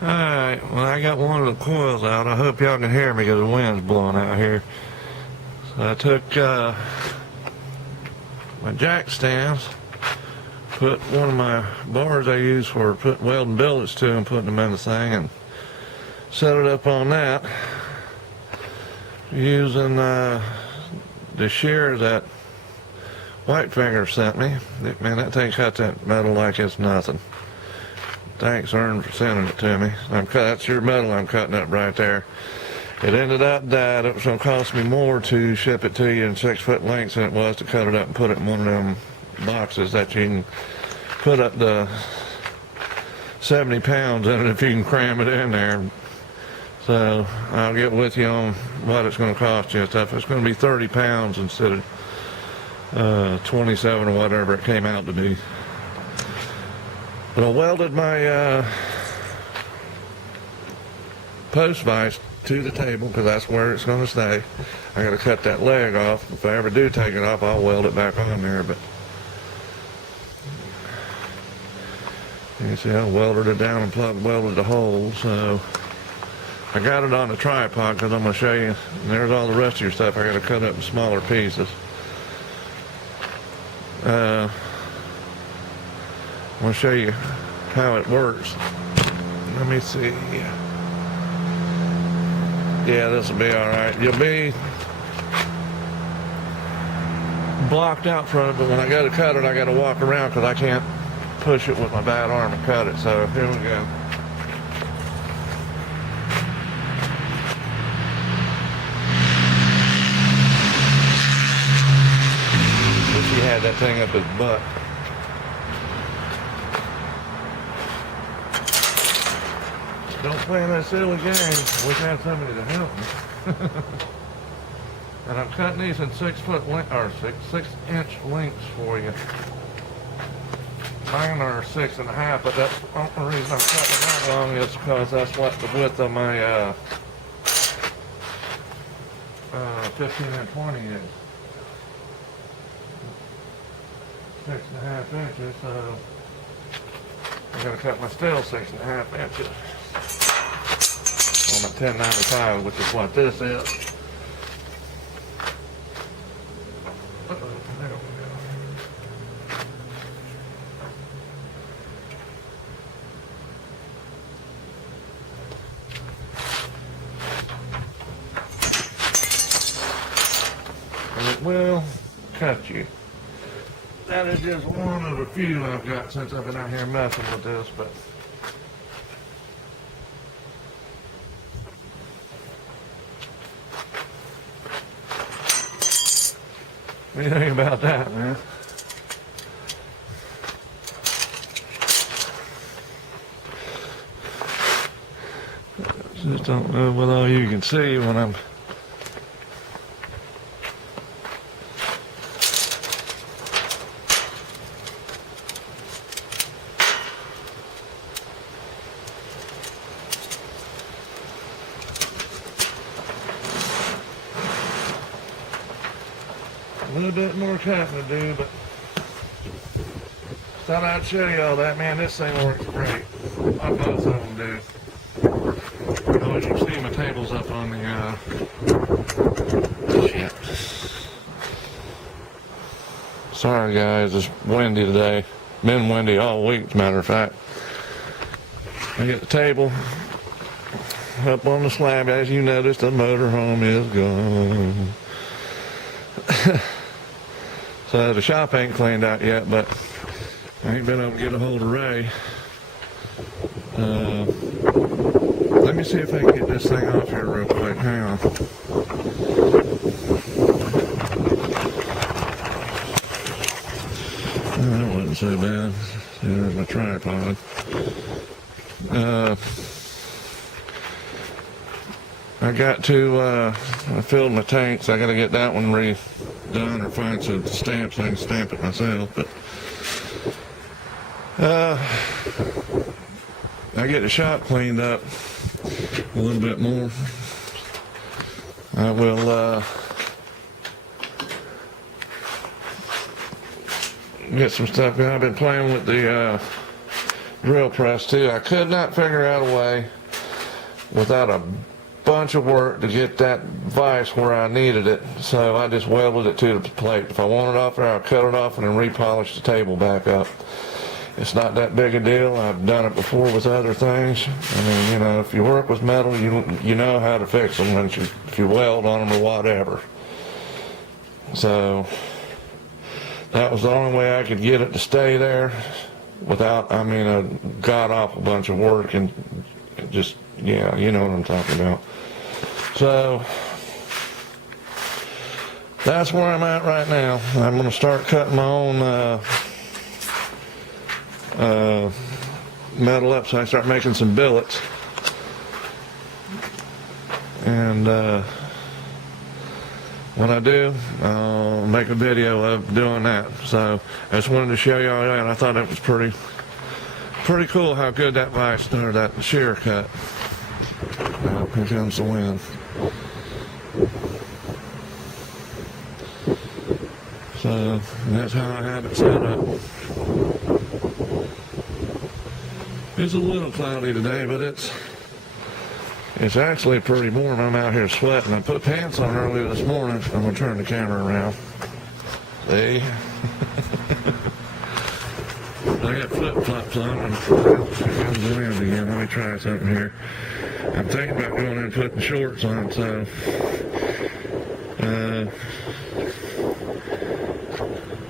Alright, well I got one of the coils out. I hope y'all can hear me because the wind's blowing out here. So I took my jack stands, put one of my bars I use for putting welding billets to and putting them in the thing, and set it up on that using the shear that White Finger sent me. Man, that thing cuts that metal like it's nothing. Thanks, Ern, for sending it to me. That's your metal I'm cutting up right there. It ended up that it was going to cost me more to ship it to you in 6-foot lengths than it was to cut it up and put it in one of them boxes that you can put up to 70 pounds in it if you can cram it in there. So I'll get with you on what it's going to cost you and stuff. It's going to be 30 pounds instead of 27 or whatever it came out to be. But I welded my post vise to the table because that's where it's going to stay. I got to cut that leg off. If I ever do take it off, I'll weld it back on there. But you see, I welded it down and welded the hole. So I got it on the tripod because I'm going to show you. And there's all the rest of your stuff. I got to cut up in smaller pieces. I'm going to show you how it works. Let me see. Yeah, this will be alright. You'll be blocked out front, but when I go to cut it, I got to walk around because I can't push it with my bad arm and cut it. So here we go. He had that thing up his butt. Don't play in that silly game. I wish I had somebody to help me. And I'm cutting these in 6-foot length or 6-inch lengths for you. Mine are 6.5, but that's the only reason I'm cutting that long is because that's what the width of my 15 and 20 is. 6.5 inches, so I'm going to cut my steel 6.5 inches on my 1095, which is what this is. There we go. And it will cut you. That is just one of a few I've got since I've been out here messing with this, but what do you think about that, man? Just don't know what all you can see when I'm a little bit more cutting to do, but thought I'd show you all that. Man, this thing works great. Both of them do. Oh, as you can see, my table's up on the shit. Sorry guys, it's windy today. Been windy all week, as a matter of fact. I get the table up on the slab. As you notice, the motorhome is gone. So the shop ain't cleaned out yet, but I ain't been able to get a hold of Ray. Let me see if I can get this thing off here real quick. Hang on. Oh, that wasn't so bad. There's my tripod. I got to, I filled my tanks. I got to get that one redone or find some stamps so I can stamp it myself. But I get the shop cleaned up a little bit more. I will get some stuff. I've been playing with the drill press too. I could not figure out a way without a bunch of work to get that vise where I needed it, so I just welded it to the plate. If I want it off there, I'll cut it off and then repolish the table back up. It's not that big a deal. I've done it before with other things. I mean, you know, if you work with metal, you know how to fix them if you weld on them or whatever. So that was the only way I could get it to stay there without, I mean, a god-awful bunch of work and just, yeah, you know what I'm talking about. So that's where I'm at right now. I'm going to start cutting my own metal up so I start making some billets. And when I do, I'll make a video of doing that. So I just wanted to show y'all that. I thought it was pretty cool how good that vise or that shear cut. Here comes the wind. So that's how I had it set up. It's a little cloudy today, but it's actually pretty warm. I'm out here sweating. I put pants on earlier this morning. I'm going to turn the camera around. See? I got flip-flops on and here comes the wind again. Let me try something here. I'm thinking about going in and putting shorts on, so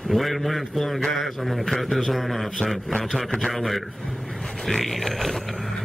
the way the wind's blowing, guys, I'm going to cut this on off, so I'll talk to y'all later. See ya.